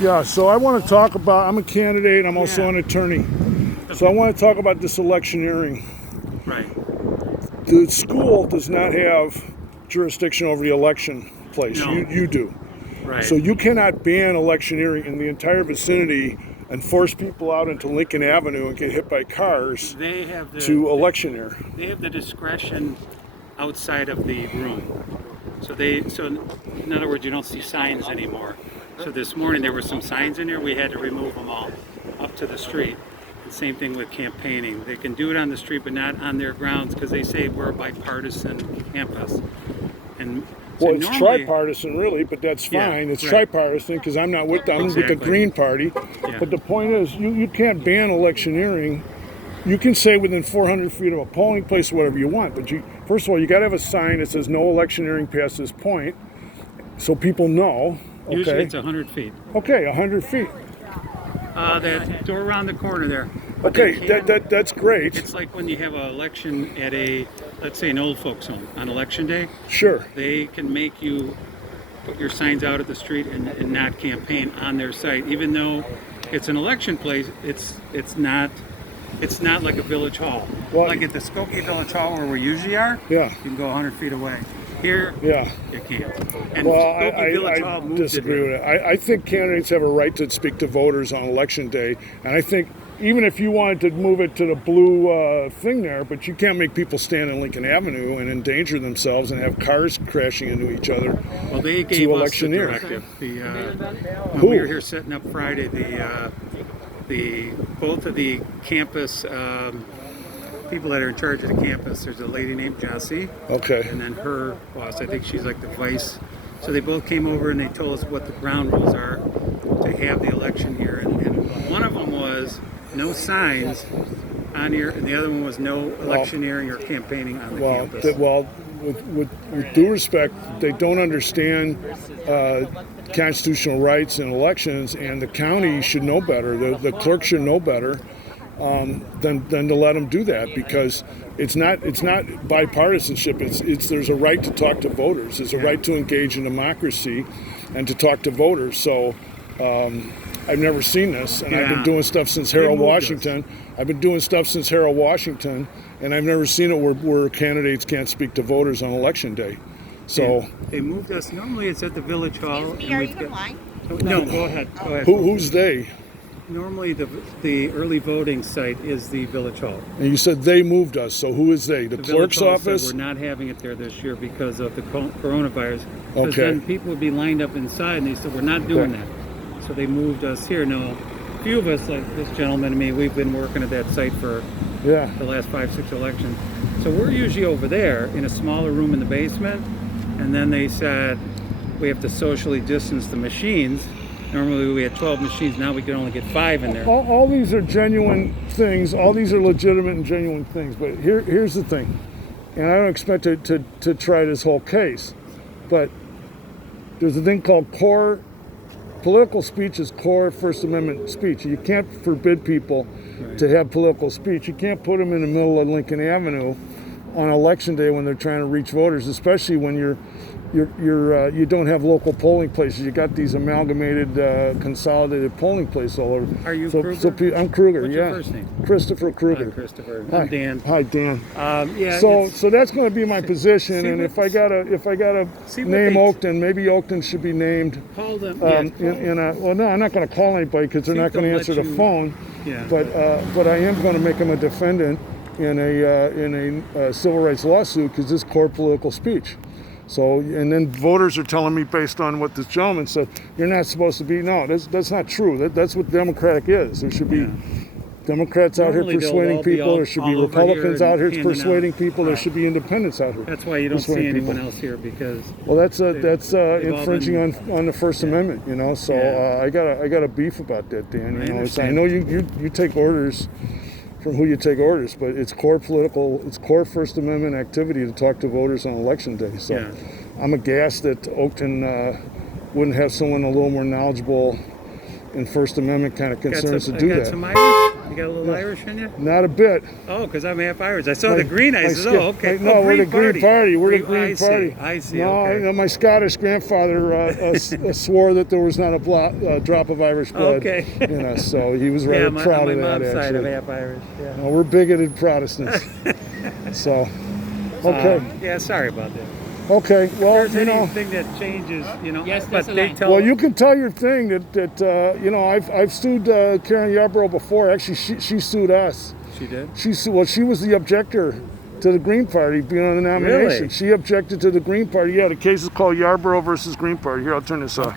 Yeah, so I want to talk about, I'm a candidate, I'm also an attorney. So I want to talk about this electioneering. Right. The school does not have jurisdiction over the election place. No. You do. Right. So you cannot ban electioneering in the entire vicinity and force people out into Lincoln Avenue and get hit by cars they have the, to electioneer. They have the discretion outside of the room. So in other words, you don't see signs anymore. So this morning there were some signs in there. We had to remove them all up to the street. The same thing with campaigning. They can do it on the street, but not on their grounds because they say we're a bipartisan campus. And so well, it's tripartisan, really, but that's fine. It's tripartisan because I'm not with them. I'm with the Green Party. Yeah. But the point is, you can't ban electioneering. You can say within 400 feet of a polling place whatever you want, but first of all, you got to have a sign that says no electioneering past this point, so people know. Okay. Usually it's 100 feet. Okay, 100 feet. That door around the corner there. Okay, that's great. It's like when you have an election at let's say an old folks home on election day. Sure. They can make you put your signs out at the street and not campaign on their site, even though it's an election place. It's not like a village hall. Well, like at the Skokie Village Hall where we usually are. Yeah. You can go 100 feet away. Here, you can't. And well, I disagree with it. I think candidates have a right to speak to voters on election day, and I think even if you wanted to move it to the blue thing there, but you can't make people stand in Lincoln Avenue and endanger themselves and have cars crashing into each other. Well, they gave us the directive. When we were here setting up Friday, both of the campus people that are in charge of the campus, there's a lady named Jessie. Okay. And then her boss, I think she's like the vice. So they both came over and they told us what the ground rules are to have the election here. And one of them was no signs on here, and the other one was no electioneering or campaigning on the campus. With due respect, they don't understand constitutional rights in elections, and the county should know better. The clerk should know better. Than to let them do that, because it's not bipartisanship. There's a right to talk to voters. There's a right to engage in democracy and to talk to voters. So I've never seen this, and I've been doing stuff since Harold Washington. I've been doing stuff since Harold Washington, and I've never seen it where candidates can't speak to voters on election day. So they moved us. Normally it's at the village hall. Excuse me, are you in line? No, go ahead. Who's they? Normally, the early voting site is the village hall. And you said they moved us, so who is they? The clerk's office? We're not having it there this year because of the coronavirus. Because then people would be lined up inside, and they said, we're not doing that. So they moved us here. Now, a few of us, like this gentleman and me, we've been working at that site for the last 5-6 elections. So we're usually over there in a smaller room in the basement, and then they said we have to socially distance the machines. Normally we had 12 machines, now we can only get 5 in there. All these are genuine things, all these are legitimate and genuine things, but here's the thing, and I don't expect to try this whole case, but there's a thing called political speech is core First Amendment speech. You can't forbid people to have political speech. You can't put them in the middle of Lincoln Avenue on election day when they're trying to reach voters, especially when you don't have local polling places. You got these amalgamated, consolidated polling places all over. Are you Kruger? I'm Kruger. What's your first name? Christopher Kruger. Hi, Christopher. Hi. I'm Dan. Hi, Dan. So that's going to be my position, and if I gotta name Oakton, maybe Oakton should be named. Call them. No, I'm not going to call anybody because they're not going to answer the phone. Yeah. But I am going to make them a defendant in a civil rights lawsuit because this is core political speech. So, and then voters are telling me based on what this gentleman said, you're not supposed to be. No, that's not true. That's what Democratic is. There should be Democrats out here persuading people. There should be Republicans out here persuading people. There should be independents out here. That's why you don't see anyone else here, because that's infringing on the First Amendment. You know, so I got a beef about that, Dan. You know, I know you take orders from who you take orders, but it's core First Amendment activity to talk to voters on election day. So I'm aghast that Oakton wouldn't have someone a little more knowledgeable in First Amendment kind of concerns to do that. You got a little Irish in you? Not a bit. Oh, because I'm half Irish. I saw the green. I said, oh, okay. No, we're the Green Party. We're the Green Party. I see. No, Okay. my Scottish grandfather swore that there was not a drop of Irish blood in us, so he was rather proud of that. On my mom's side, I'm actually. half Irish. Yeah. No, we're bigoted Protestants. So, okay. Yeah, sorry about that. Okay, well, If there's anything that changes, Yes, but that's a they line. tell. well, you can tell your thing that I've sued Karen Yarbrough before. Actually, she sued us. She did. She was the objector to the Green Party being on the nomination. Really? She objected to the Green Party. Yeah, the case is called Yarbrough versus Green Party. Here, I'll turn this off. Okay.